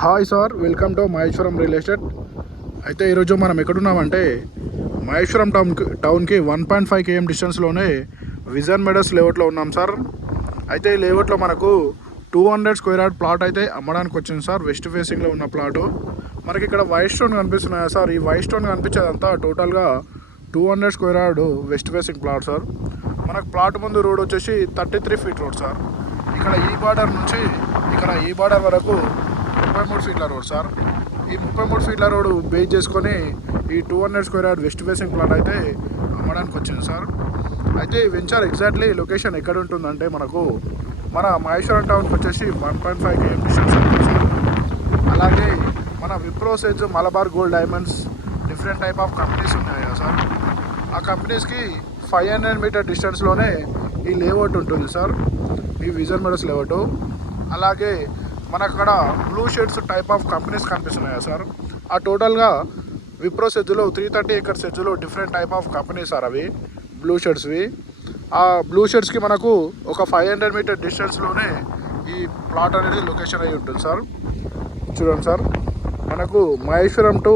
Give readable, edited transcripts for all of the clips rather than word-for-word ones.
Hi sir, welcome to Maheshwaram real estate. అయితే ఈరోజు మనం ఎక్కడున్నామంటే మహేశ్వరం టౌన్కి 1.5 km డిస్టెన్స్లోనే విజన్ మెడస్ లేఅవుట్లో ఉన్నాం సార్. అయితే ఈ లేఅవుట్లో మనకు 200 స్క్వేర్ యార్డ్ ప్లాట్ అయితే అమ్మడానికి వచ్చింది సార్. వెస్ట్ ఫేసింగ్లో ఉన్న ప్లాటు. మనకి ఇక్కడ వైట్ స్టోన్ కనిపిస్తున్నాయా సార్? ఈ వైట్ స్టోన్ కనిపించేదంతా టోటల్గా 200 square yard west facing plot sir. మనకు ప్లాట్ ముందు రోడ్ వచ్చేసి 33 ఫీట్ రోడ్ సార్. ఇక్కడ ఈ బార్డర్ నుంచి ఇక్కడ ఈ బార్డర్ వరకు 33 ఫీట్ల రోడ్ సార్. ఈ 33 ఫీట్ల రోడ్ బేస్ చేసుకొని ఈ 200 square yard west facing plot అయితే అమ్మడానికి వచ్చింది సార్. అయితే ఈ వెంచర్ ఎగ్జాక్ట్లీ లొకేషన్ ఎక్కడ ఉంటుందంటే మనకు మన మహేశ్వరం టౌన్కి వచ్చేసి 1.5 km డిస్టెన్స్ ఉంటుంది సార్. అలాగే మన Wipro SEZ, Malabar gold diamonds, different type of companies ఉన్నాయి కదా సార్. ఆ కంపెనీస్కి 500 మీటర్ డిస్టెన్స్లోనే ఈ లేఅవుట్ ఉంటుంది సార్, ఈ విజన్ మెడస్ లేఅవుట్. అలాగే మనకు అక్కడ blue shades type of companies కనిపిస్తున్నాయి సార్. ఆ టోటల్గా విప్రో సెజ్లో 330 acres సెజ్లో different type of companies sir అవి బ్లూ షేడ్స్వి. ఆ బ్లూ షేడ్స్కి మనకు ఒక 500 మీటర్ డిస్టెన్స్లోనే ఈ ప్లాట్ అనేది లొకేషన్ అయి ఉంటుంది సార్. చూడండి సార్, మనకు మహేశ్వరం టు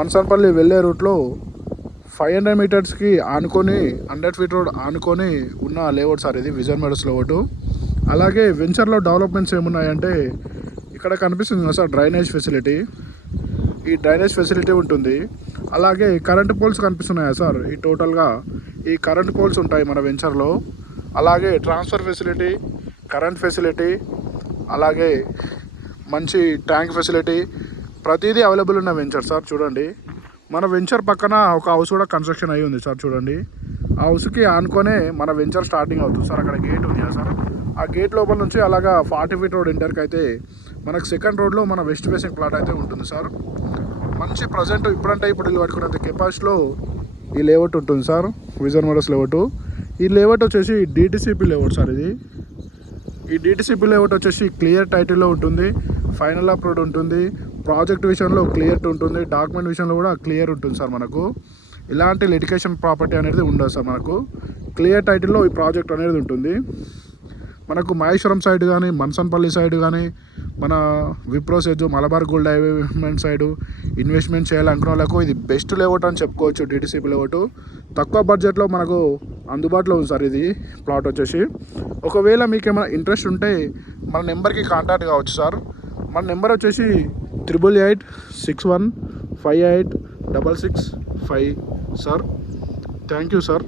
మన్సన్పల్లి వెళ్ళే రూట్లో 500 మీటర్స్కి ఆనుకొని 100 ఫీట్ రోడ్ ఆనుకొని ఉన్న లేఅవుట్ సార్ ఇది విజన్ మెడస్ లేఅవుట్. అలాగే వెంచర్లో డెవలప్మెంట్స్ ఏమున్నాయంటే ఇక్కడ కనిపిస్తుంది కదా సార్ డ్రైనేజ్ ఫెసిలిటీ. ఈ డ్రైనేజ్ ఫెసిలిటీ ఉంటుంది. అలాగే కరెంట్ పోల్స్ కనిపిస్తున్నాయా సార్? ఈ టోటల్గా ఈ కరెంట్ పోల్స్ ఉంటాయి మన వెంచర్లో. అలాగే ట్రాన్స్ఫర్ ఫెసిలిటీ, కరెంట్ ఫెసిలిటీ, అలాగే మంచి ట్యాంక్ ఫెసిలిటీ, ప్రతిదీ అవైలబుల్ ఉన్న వెంచర్ సార్. చూడండి, మన వెంచర్ పక్కన ఒక హౌస్ కూడా కన్స్ట్రక్షన్ అయ్యి ఉంది సార్. చూడండి, ఆ హౌస్కి ఆనుకొనే మన వెంచర్ స్టార్టింగ్ అవుతుంది సార్. అక్కడ గేట్ ఉంది కదా సార్. ఆ గేట్ లోపల నుంచి అలాగా 40 ఫీట్ రోడ్ ఇంటర్కి అయితే మనకు సెకండ్ రోడ్లో మన వెస్ట్ ఫేసింగ్ ప్లాట్ అయితే ఉంటుంది సార్. మంచి ప్రజెంట్ ఇప్పుడంటే ఇప్పుడు ఇల్లు పట్టుకున్నంత కెపాసిటీలో ఈ లేఅవుట్ ఉంటుంది సార్, విజన్ మెడస్ లేఅవుట్. ఈ లేఅవుట్ వచ్చేసి డిటిసిపి లేఅవుట్ సార్ ఇది. ఈ డిటిసిపి లేఅవుట్ వచ్చేసి క్లియర్ టైటిల్లో ఉంటుంది, ఫైనల్ అప్రూవ్డ్ ఉంటుంది, ప్రాజెక్ట్ విషయంలో క్లియర్ ఉంటుంది, డాక్యుమెంట్ విషయంలో కూడా క్లియర్ ఉంటుంది సార్. మనకు ఇలాంటి లిటిగేషన్ ప్రాపర్టీ అనేది ఉండదు సార్. మనకు క్లియర్ టైటిల్లో ఈ ప్రాజెక్ట్ అనేది ఉంటుంది. మనకు మహేశ్వరం సైడ్ కానీ, మన్సన్పల్లి సైడ్ కానీ, మన Wipro SEZ, Malabar gold diamond side investment చేయాలనుకున్న వాళ్ళకు ఇది బెస్ట్ లేఅవుట్ అని చెప్పుకోవచ్చు. డిటిసిపి లేఅవుట్ తక్కువ బడ్జెట్లో మనకు అందుబాటులో ఉంది సార్ ఇది ప్లాట్ వచ్చేసి. ఒకవేళ మీకు ఏమైనా ఇంట్రెస్ట్ ఉంటే మన నెంబర్కి కాంటాక్ట్ కావచ్చు సార్. మన నెంబర్ వచ్చేసి 8886158665 సార్. Thank you sir.